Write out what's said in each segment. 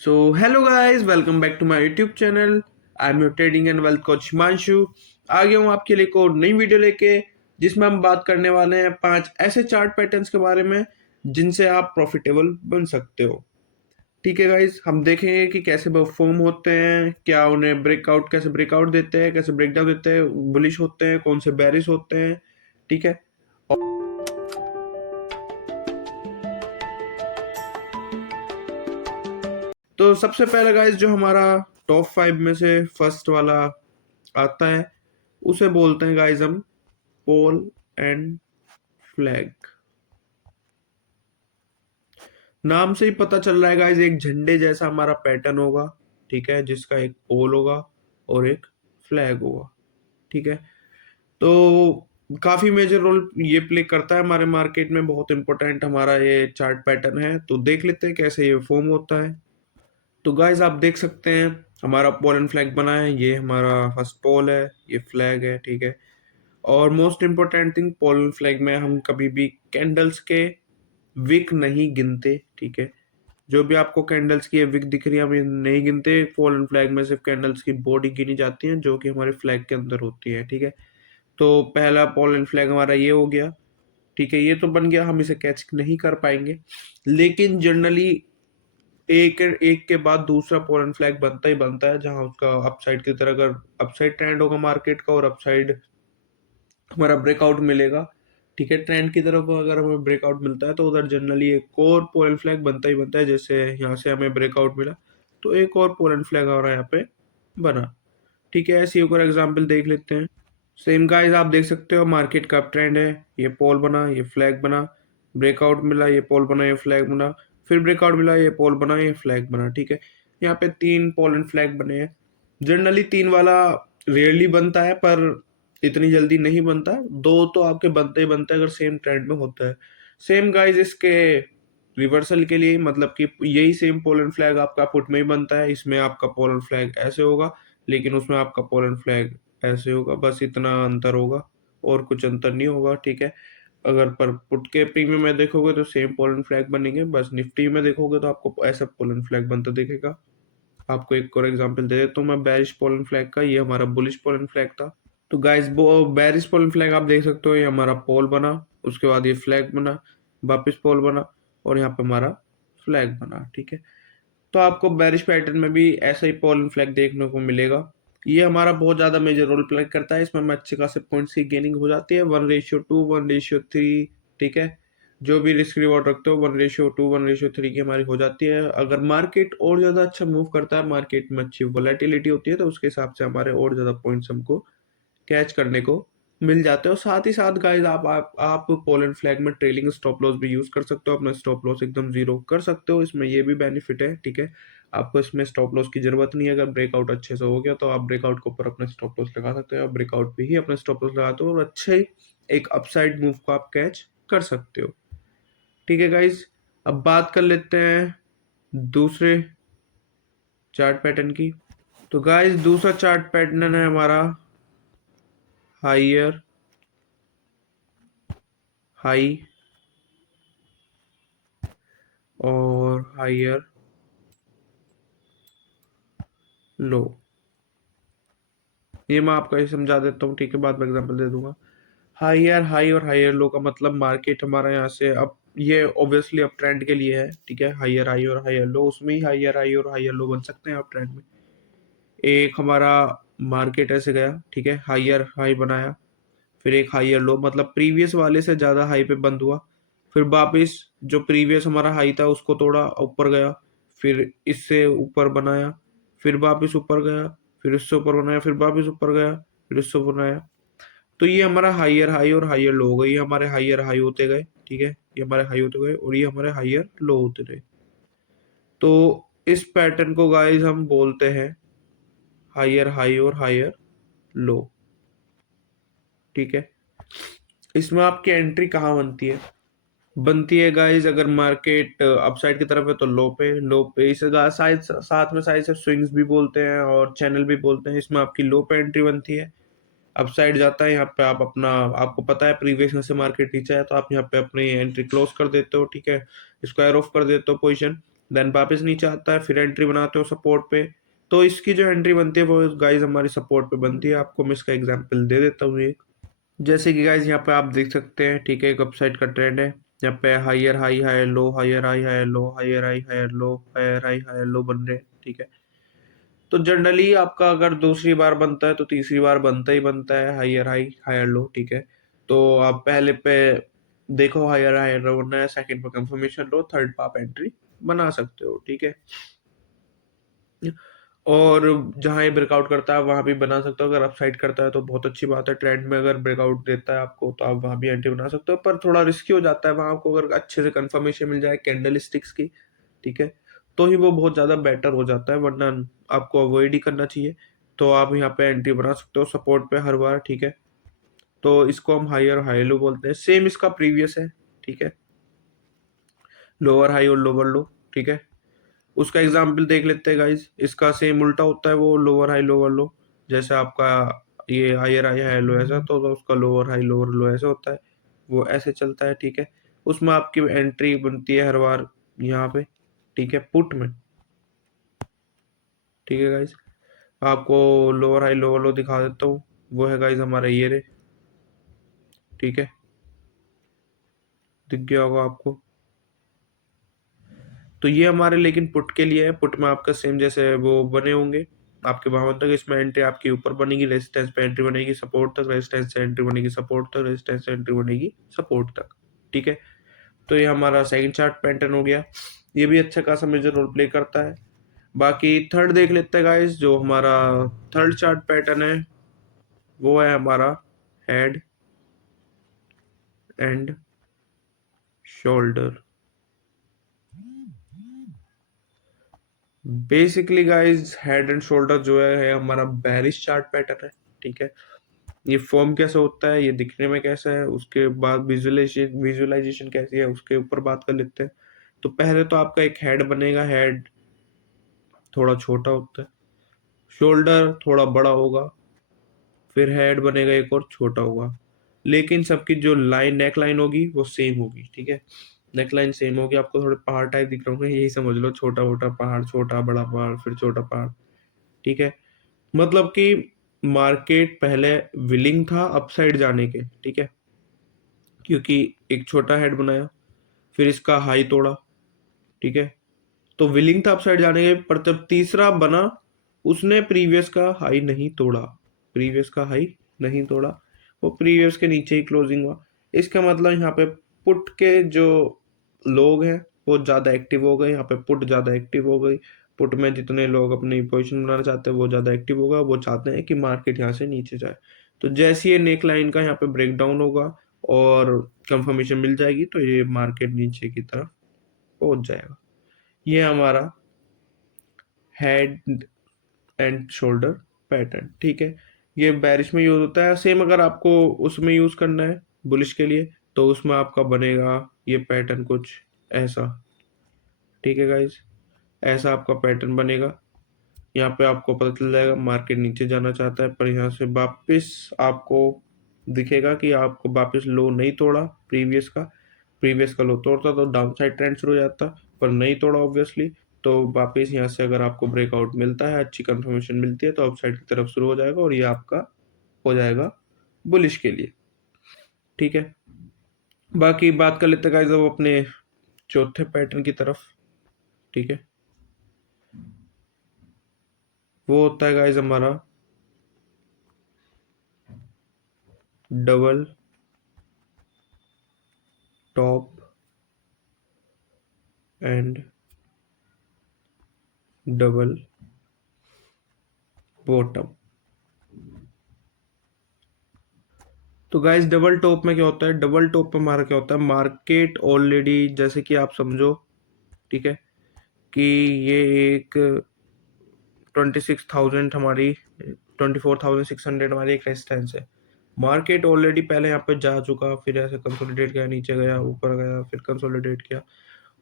So, hello guys, welcome back to my YouTube channel. I'm your trading and wealth coach Himanshu. आ गया हूँ आपके लिए एक और नई वीडियो लेके, जिसमें हम बात करने वाले हैं 5 ऐसे चार्ट पैटर्न्स के बारे में जिनसे आप प्रॉफिटेबल बन सकते हो। ठीक है गाइस, हम देखेंगे कि कैसे परफॉर्म होते हैं, क्या उन्हें ब्रेकआउट कैसे ब्रेकआउट देते हैं, कैसे ब्रेकडाउन देते हैं, बुलिश होते हैं, कौन से बेरिश होते हैं। ठीक है। तो सबसे पहले गाइस, जो हमारा टॉप 5 में से फर्स्ट वाला आता है उसे बोलते हैं गाइस हम पोल एंड फ्लैग। नाम से ही पता चल रहा है गाइस, एक झंडे जैसा हमारा पैटर्न होगा। ठीक है, जिसका एक पोल होगा और एक फ्लैग होगा। ठीक है। तो काफी मेजर रोल ये प्ले करता है हमारे मार्केट में, बहुत इंपॉर्टेंट हमारा ये चार्ट पैटर्न है। तो देख लेते हैं कैसे ये फॉर्म होता है। तो गाइस आप देख सकते हैं हमारा पोल एंड फ्लैग बना है, ये हमारा फर्स्ट पोल है, ये फ्लैग है। ठीक है। और most important thing, pole and flag में हम कभी भी कैंडल्स के विक नहीं गिनते। ठीक है। जो भी आपको कैंडल्स की विक दिख रही है हम नहीं गिनते। पोल एंड फ्लैग में सिर्फ कैंडल्स की बॉडी गिनी जाती है जो कि हमारे फ्लैग के अंदर होती है। ठीक है। तो पहला पोल एंड फ्लैग हमारा ये हो गया। ठीक है, ये तो बन गया, हम इसे कैच नहीं कर पाएंगे, लेकिन जनरली एक एक के बाद दूसरा पोल एंड फ्लैग बनता ही बनता है, जहां उसका अपसाइड की तरह अगर अपसाइड ट्रेंड होगा मार्केट का और अपसाइड हमारा ब्रेकआउट मिलेगा। ठीक है, ट्रेंड की तरफ अगर हमें ब्रेकआउट मिलता है तो उधर जनरली एक और पोल एंड फ्लैग बनता ही बनता है। जैसे यहाँ से हमें ब्रेकआउट मिला तो एक और पोल एंड फ्लैग हमारा यहाँ पे बना। ठीक है, ऐसे एक और एग्जांपल देख लेते हैं। सेम गाइस आप देख सकते हो मार्केट का ट्रेंड है, ये पोल बना, ये फ्लैग बना, ब्रेकआउट मिला, ये पोल बना, ये फ्लैग बना, फिर ब्रेकआउट मिला, ये पोल बना, ये फ्लैग बना। ठीक है, यहाँ पे 3 पोल एंड फ्लैग बने हैं। जनरली 3 वाला रेयरली बनता है, पर इतनी जल्दी नहीं बनता। दो तो आपके बनते ही बनते हैं अगर सेम ट्रेंड में होता है। सेम गाइस इसके रिवर्सल के लिए, मतलब कि यही सेम पोल एंड फ्लैग आपका पुट में ही बनता है। इसमें आपका पोल एंड फ्लैग ऐसे होगा, लेकिन उसमें आपका पोल एंड फ्लैग ऐसे होगा। बस इतना अंतर होगा और कुछ अंतर नहीं होगा। ठीक है। अगर पर पुट के प्रीमियम में देखोगे तो सेम पोल एंड फ्लैग बनेंगे, बस निफ्टी में देखोगे तो आपको ऐसा पोल एंड फ्लैग बनता दिखेगा। आपको एक और एग्जांपल दे देता हूँ मैं बेरिश पोल एंड फ्लैग का। ये हमारा बुलिश पोल एंड फ्लैग था। तो गाइस वो बेरिश पोल एंड फ्लैग आप देख सकते हो, ये हमारा पोल बना, उसके बाद ये फ्लैग बना, वापस पोल बना, और यहाँ पे हमारा फ्लैग बना। ठीक है। तो आपको बेरिश पैटर्न में भी ऐसा ही पोल एंड फ्लैग देखने को मिलेगा। ये हमारा बहुत ज्यादा मेजर रोल प्ले करता है, इसमें हमें अच्छे खासे पॉइंट्स की गेनिंग हो जाती है। 1:2, 1:3। ठीक है। जो भी रिस्क रिवॉर्ड रखते हो 1:2, 1:3 की हमारी हो जाती है। अगर मार्केट और ज्यादा अच्छा मूव करता है, मार्केट में अच्छी वोलेटिलिटी होती है, तो उसके हिसाब से हमारे और ज्यादा पॉइंट्स हमको कैच करने को मिल जाते हैं। और साथ ही साथ गाइस आप पोल एंड फ्लैग में ट्रेलिंग स्टॉप लॉस भी यूज कर सकते हो, अपना स्टॉप लॉस एकदम जीरो कर सकते हो। इसमें ये भी बेनिफिट है। ठीक है। आपको इसमें स्टॉप लॉस की जरूरत नहीं है। अगर ब्रेकआउट अच्छे से हो गया तो आप ब्रेकआउट के ऊपर अपना स्टॉप लॉस लगा सकते हो, आप ब्रेकआउट पे ही अपना स्टॉप लॉस लगाते हो और अच्छे एक अपसाइड मूव को आप कैच कर सकते हो। ठीक है गाइज, अब बात कर लेते हैं दूसरे चार्ट पैटर्न की। तो गाइज दूसरा चार्ट पैटर्न है हमारा हाइयर हाई और हाइयर लो। ये मैं आपको ऐसे समझा देता हूँ, ठीक है, बाद में एग्जांपल दे दूंगा। हाइयर हाई और हाइयर लो का मतलब मार्केट हमारा यहाँ से अब ये ऑब्वियसली अब ट्रेंड के लिए है। ठीक है, हाइयर हाई और हाइयर लो, उसमें ही हाइयर हाई और हाइयर लो बन सकते हैं आप ट्रेंड में। एक हमारा मार्केट ऐसे गया, ठीक है, हाइयर हाई बनाया, फिर एक हाइयर लो, मतलब प्रीवियस वाले से ज्यादा हाई पे बंद हुआ, फिर वापिस जो प्रीवियस हमारा हाई था उसको तोड़ा, ऊपर गया, फिर इससे ऊपर बनाया, फिर वापिस ऊपर गया, फिर इससे ऊपर बनाया, फिर वापिस ऊपर गया, फिर इससे ऊपर बनाया। तो ये हमारा हाइयर हाई और हाइयर लो हो गई। ये हमारे हाइयर हाई होते गए। ठीक है, ये हमारे हाई होते गए और ये हमारे हाइयर लो होते रहे। तो इस पैटर्न को गाइस हम बोलते हैं हाइयर हाई और हाइयर लो। ठीक है। इसमें आपकी एंट्री कहाँ बनती है? बनती है गाइस, अगर मार्केट अपसाइड की तरफ है तो लो पे इसे साइड साथ में साइड से स्विंग्स भी बोलते हैं और चैनल भी बोलते हैं। इसमें आपकी लो पे एंट्री बनती है, अपसाइड जाता है, यहाँ पे आप अपना, आपको पता है प्रीवियस में से मार्केट नीचे है तो आप यहाँ पे अपनी एंट्री क्लोज कर देते हो। ठीक है, स्क्वायर ऑफ कर देते हो पोजीशन, देन वापस नीचे आता है, फिर एंट्री बनाते हो सपोर्ट पे। तो इसकी जो एंट्री बनती है वो गाइज हमारी सपोर्ट पे बनती है। आपको मैं इसका एग्जांपल दे देता हूँ एक। जैसे कि गाइज यहाँ पे आप देख सकते हैं, ठीक है, एक अपसाइड का ट्रेंड है। यहाँ पे higher high higher low, higher high higher low, higher high higher low, higher high higher low बन रहे हैं, ठीक है। तो जनरली आपका अगर दूसरी बार बनता है तो तीसरी बार बनता ही बनता है हायर हाई हायर लो, ठीक है। तो आप पहले पे देखो हायर हायर लो बनना है, सेकंड पे कंफर्मेशन लो, थर्ड पे आप एंट्री बना सकते हो, ठीक है। और जहाँ ये ब्रेकआउट करता है वहां भी बना सकते हो। अगर अपसाइड करता है तो बहुत अच्छी बात है, ट्रेंड में अगर ब्रेकआउट देता है आपको तो आप वहां भी एंट्री बना सकते हो, पर थोड़ा रिस्की हो जाता है वहां आपको, अगर अच्छे से कंफर्मेशन मिल जाए कैंडल स्टिक्स की, ठीक है, तो ही वो बहुत ज्यादा बेटर हो जाता है, वरना आपको अवॉइड ही करना चाहिए। तो आप यहाँ पे एंट्री बना सकते हो सपोर्ट पे हर बार, ठीक है। तो इसको हम हाई और हाई लो बोलते हैं, सेम इसका प्रीवियस है, ठीक है, लोअर हाई और लोअर लो, ठीक है। उसका एग्जाम्पल देख लेते हैं गाइज। इसका सेम उल्टा होता है, वो लोअर हाई लोअर लो। जैसे आपका ये हायर हाई हाई लो ऐसा, तो उसका लोअर हाई लोअर लो ऐसा होता है, वो ऐसे चलता है, ठीक है। उसमें आपकी एंट्री बनती है हर बार यहाँ पे, ठीक है, पुट में, ठीक है गाइज। आपको लोअर हाई लोअर लो दिखा देता हूँ, वो है गाइज हमारा ये रे, ठीक है, दिख गया होगा आपको। तो ये हमारे लेकिन पुट के लिए है, पुट में आपका सेम जैसे वो बने होंगे आपके वहां तक, इसमें एंट्री आपकी ऊपर बनेगी, रेजिस्टेंस पे एंट्री बनेगी सपोर्ट तक, रेजिस्टेंस से एंट्री बनेगी सपोर्ट तक, रेजिस्टेंस से एंट्री बनेगी सपोर्ट तक, ठीक है। तो ये हमारा सेकंड चार्ट पैटर्न हो गया, ये भी अच्छा खासा मेजर रोल प्ले करता है। बाकी थर्ड देख लेते हैं गाइस, जो हमारा थर्ड चार्ट पैटर्न है वो है हमारा head and shoulder. Basically guys head and shoulder जो है हमारा बेरिश चार्ट पैटर्न है, ठीक है। ये फॉर्म कैसे होता है, ये दिखने में कैसा है, उसके बाद विजुअलाइजेशन विजुअलाइजेशन कैसी है उसके ऊपर बात कर लेते हैं। तो पहले तो आपका एक हेड बनेगा, हेड थोड़ा छोटा होता है, शोल्डर थोड़ा बड़ा होगा, फिर हेड बनेगा एक और छोटा होगा, लेकिन सबकी जो लाइन नेक लाइन होगी वो सेम होगी, ठीक है। नेक लाइन सेम होगी। आपको थोड़े पहाड़ टाइप दिख रहे होंगे, यही समझ लो, छोटा मोटा पहाड़, छोटा बड़ा पहाड़, फिर छोटा पहाड़, ठीक है। मतलब कि मार्केट पहले विलिंग था अपसाइड जाने के, ठीक है, क्योंकि एक छोटा हेड बनाया, फिर इसका हाई तोड़ा, ठीक है। तो विलिंग था अपसाइड जाने के, पर जब तीसरा बना उसने प्रीवियस का हाई नहीं तोड़ा, प्रीवियस का हाई नहीं तोड़ा, वो प्रीवियस के नीचे ही क्लोजिंग हुआ। इसका मतलब यहाँ पे पुट के जो लोग हैं वो ज्यादा एक्टिव हो गए, यहाँ पे पुट ज्यादा एक्टिव हो गई। पुट में जितने लोग अपनी पोजीशन बनाना चाहते हैं वो ज्यादा एक्टिव होगा, वो चाहते हैं कि मार्केट यहाँ से नीचे जाए। तो जैसे ये नेक लाइन का यहाँ पे ब्रेक डाउन होगा और कंफर्मेशन मिल जाएगी तो ये मार्केट नीचे की तरफ पहुंच जाएगा। ये हमारा हेड एंड शोल्डर पैटर्न, ठीक है। ये बेरिश में यूज होता है। सेम अगर आपको उसमें यूज करना है बुलिश के लिए, तो उसमें आपका बनेगा ये पैटर्न कुछ ऐसा, ठीक है गाइज, ऐसा आपका पैटर्न बनेगा। यहाँ पे आपको पता चल जाएगा मार्केट नीचे जाना चाहता है, पर यहाँ से वापस आपको दिखेगा कि आपको वापस लो नहीं तोड़ा प्रीवियस का लो तोड़ता तो डाउन साइड ट्रेंड शुरू हो जाता, पर नहीं तोड़ा ऑब्वियसली। तो वापस यहाँ से अगर आपको ब्रेकआउट मिलता है, अच्छी कंफर्मेशन मिलती है, तो अपसाइड की तरफ शुरू हो जाएगा और ये आपका हो जाएगा बुलिश के लिए, ठीक है। बाकी बात कर लेते हैं गाइस अब अपने चौथे पैटर्न की तरफ, ठीक है। वो होता है गाइस हमारा double top and double bottom. तो गाइस डबल टॉप में क्या होता है, डबल टॉप में हमारा क्या होता है, मार्केट ऑलरेडी जैसे कि आप समझो, ठीक है, कि ये एक 26,000 हमारी 24,600 हमारी एक रेजिस्टेंस है। मार्केट ऑलरेडी पहले यहाँ पे जा चुका, फिर ऐसे कंसोलिडेट किया, नीचे गया, ऊपर गया, फिर कंसोलिडेट किया,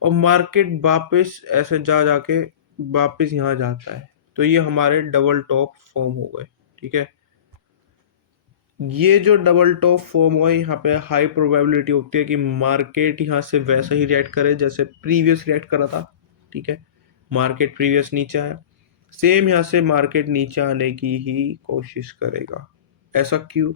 और मार्केट वापस ऐसे जा जाके वापस यहाँ जाता है। तो ये हमारे डबल टॉप फॉर्म हो गए, ठीक है। ये जो डबल टॉप फॉर्म हुआ, यहाँ पे हाई प्रोबेबिलिटी होती है कि मार्केट यहाँ से वैसा ही रिएक्ट करे जैसे प्रीवियस रिएक्ट करा था, ठीक है, मार्केट प्रीवियस नीचे आया, सेम यहाँ से मार्केट नीचे आने की ही कोशिश करेगा। ऐसा क्यों?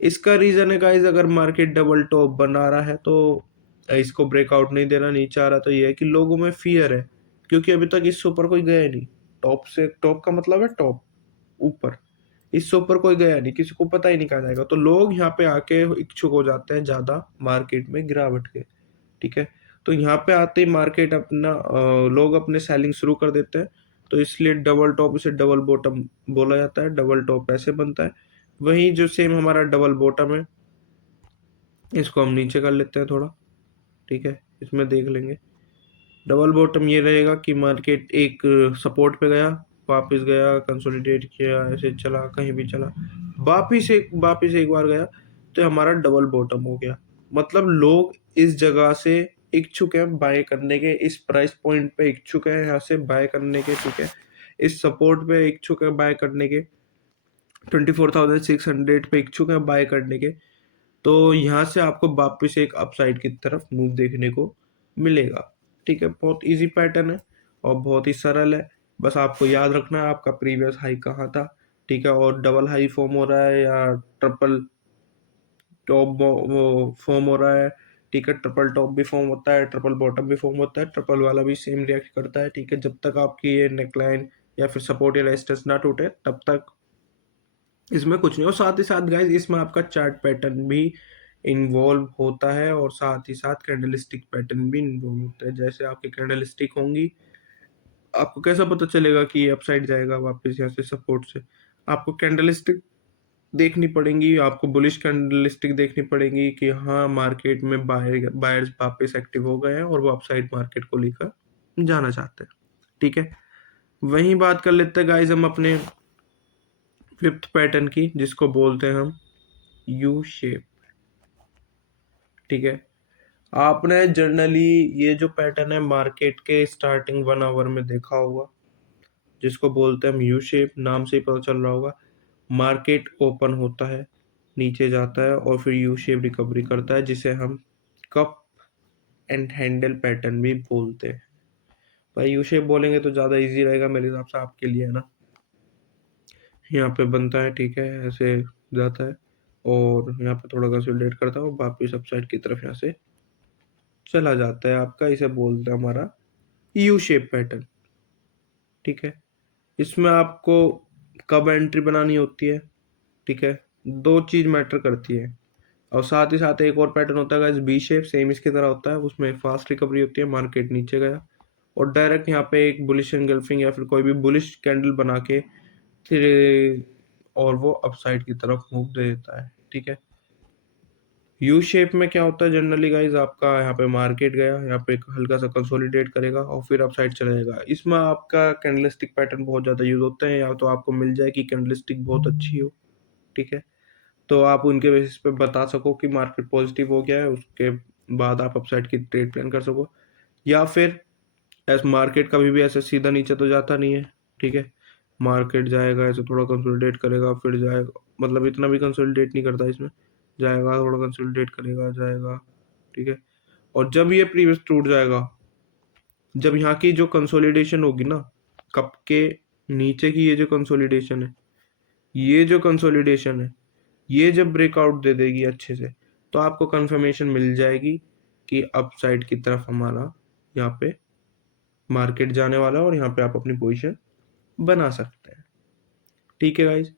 इसका रीजन है गाइज, अगर मार्केट डबल टॉप बना रहा है तो इसको ब्रेकआउट नहीं देना, नीचे आ रहा, तो ये है कि लोगों में फियर है, क्योंकि अभी तक इससे ऊपर कोई गया ही नहीं। टॉप से, टॉप का मतलब है टॉप, ऊपर, इससे ऊपर कोई गया नहीं, किसी को पता ही नहीं कहा जाएगा, तो लोग यहाँ पे आके इच्छुक हो जाते हैं ज्यादा मार्केट में गिरावट के। ठीक है, तो यहाँ पे आते ही मार्केट अपना लोग अपने सेलिंग शुरू कर देते हैं, तो इसलिए डबल टॉप, इसे डबल बॉटम बोला जाता है। डबल टॉप ऐसे बनता है। वहीं जो सेम हमारा डबल बॉटम है, इसको हम नीचे कर लेते हैं थोड़ा। ठीक है, इसमें देख लेंगे डबल बॉटम ये रहेगा कि मार्केट एक सपोर्ट पे गया, वापस गया, कंसोलिडेट किया, ऐसे चला, कहीं भी चला, वापिस एक बार गया, तो हमारा डबल बॉटम हो गया। मतलब लोग इस जगह से इच्छुक हैं बाय करने के, इस प्राइस पॉइंट पे इच्छुक है यहाँ से बाय करने के। ठीक है, इस सपोर्ट पे इच्छुक है बाय करने के, 24,600 पे इच्छुक है बाय करने के। तो यहाँ से आपको वापस एक अपसाइड की तरफ मूव देखने को मिलेगा। ठीक है, बहुत इजी पैटर्न है और बहुत ही सरल है। बस आपको याद रखना है आपका प्रीवियस हाई कहाँ था। ठीक है, और डबल हाई फॉर्म हो रहा है या ट्रिपल टॉप वो फॉर्म हो रहा है। ठीक है, ट्रिपल टॉप भी फॉर्म होता है, ट्रिपल बॉटम भी फॉर्म होता है, ट्रिपल वाला भी सेम रिएक्ट करता है। ठीक है, जब तक आपकी ये नेकलाइन या फिर सपोर्ट या रेजिस्टेंस ना टूटे तब तक इसमें कुछ नहीं। और साथ ही साथ गाइज इसमें आपका चार्ट पैटर्न भी इन्वॉल्व होता है, और साथ ही साथ कैंडलस्टिक पैटर्न भी इन्वॉल्व होता है। जैसे आपकी कैंडलस्टिक होंगी, आपको कैसा पता चलेगा कि ये अपसाइड जाएगा वापस यहाँ से सपोर्ट से? आपको कैंडलस्टिक देखनी पड़ेंगी, आपको बुलिश कैंडलस्टिक देखनी पड़ेंगी कि हाँ मार्केट में बायर्स वापस एक्टिव हो गए हैं और वो अपसाइड मार्केट को लेकर जाना चाहते हैं। ठीक है, वही बात कर लेते हैं गाइज हम अपने फिफ्थ पैटर्न की, जिसको बोलते हैं हम यू शेप। ठीक है, आपने जनरली ये जो पैटर्न है मार्केट के स्टार्टिंग 1 आवर में देखा होगा, जिसको बोलते हैं हम यू शेप, नाम से ही पता चल रहा होगा। मार्केट ओपन होता है, नीचे जाता है और फिर यू शेप रिकवरी करता है, जिसे हम कप एंड हैंडल पैटर्न भी बोलते हैं। भाई यू शेप बोलेंगे तो ज़्यादा इजी रहेगा मेरे हिसाब से आपके लिए, है ना। यहाँ पे बनता है, ठीक है, ऐसे जाता है और यहाँ पे थोड़ा कंसोलिडेट करता है और वापिस अपसाइड की तरफ यहाँ से चला जाता है आपका। इसे बोलते हैं हमारा यू शेप पैटर्न। ठीक है, इसमें आपको कब एंट्री बनानी होती है? ठीक है, दो चीज मैटर करती है। और साथ ही साथ एक और पैटर्न होता है बी शेप, सेम इसकी तरह होता है, उसमें फास्ट रिकवरी होती है, मार्केट नीचे गया और डायरेक्ट यहाँ पे एक बुलिश एंगल्फिंग या फिर कोई भी बुलिश कैंडल बना के फिर और वो अपसाइड की तरफ मूव दे देता है। ठीक है, यू शेप में क्या होता है जनरली गाइज, आपका यहाँ पे मार्केट गया, यहाँ पे एक हल्का सा कंसोलिडेट करेगा और फिर अपसाइड चला जाएगा। इसमें आपका कैंडलस्टिक पैटर्न बहुत ज़्यादा यूज होते हैं, या तो आपको मिल जाए कि कैंडलस्टिक बहुत अच्छी हो, ठीक है, तो आप उनके बेसिस पे बता सको कि मार्केट पॉजिटिव हो गया है, उसके बाद आप अपसाइड की ट्रेड प्लान कर सको। या फिर ऐसे मार्केट कभी भी ऐसे सीधा नीचे तो जाता नहीं है। ठीक है, मार्केट जाएगा ऐसे थोड़ा कंसोलिडेट करेगा फिर जाएगा, मतलब इतना भी कंसोलिडेट नहीं करता इसमें, जाएगा थोड़ा कंसोलिडेट करेगा जाएगा। ठीक है, और जब ये प्रीवियस टूट जाएगा, जब यहाँ की जो कंसोलिडेशन होगी ना, कप के नीचे की ये जो कंसोलिडेशन है, ये जो कंसोलिडेशन है, ये जब ब्रेकआउट दे देगी अच्छे से, तो आपको कंफर्मेशन मिल जाएगी कि अपसाइड की तरफ हमारा यहाँ पे मार्केट जाने वाला है और यहाँ पे आप अपनी पोजीशन बना सकते हैं। ठीक है गाइज,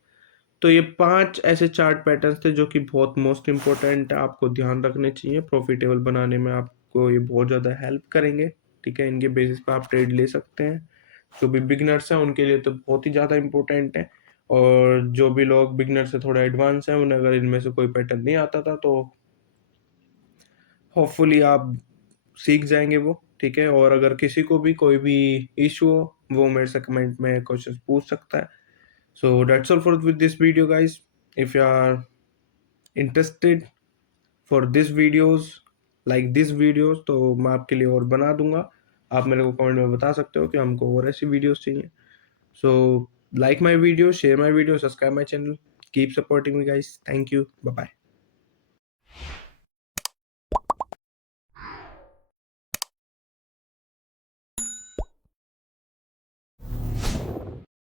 तो ये 5 ऐसे चार्ट पैटर्न्स थे जो कि बहुत मोस्ट इंपॉर्टेंट है, आपको ध्यान रखने चाहिए, प्रॉफिटेबल बनाने में आपको ये बहुत ज़्यादा हेल्प करेंगे। ठीक है, इनके बेसिस पे आप ट्रेड ले सकते हैं। जो भी बिगनर्स हैं उनके लिए तो बहुत ही ज़्यादा इंपॉर्टेंट है, और जो भी लोग बिगनर से थोड़ा एडवांस हैं उन्हें अगर इनमें से कोई पैटर्न नहीं आता था तो होपफुली आप सीख जाएंगे वो। ठीक है, और अगर किसी को भी कोई भी इशू हो वो मेरे से कमेंट में क्वेश्चन पूछ सकता है। So that's all for with this video guys. If you are interested for this videos, like this videos, तो मैं आपके लिए और बना दूंगा। आप मेरे को कमेंट में बता सकते हो कि हमको और ऐसी वीडियोस चाहिए। So like my video, share my video, subscribe my channel, keep supporting me guys. Thank you, bye bye.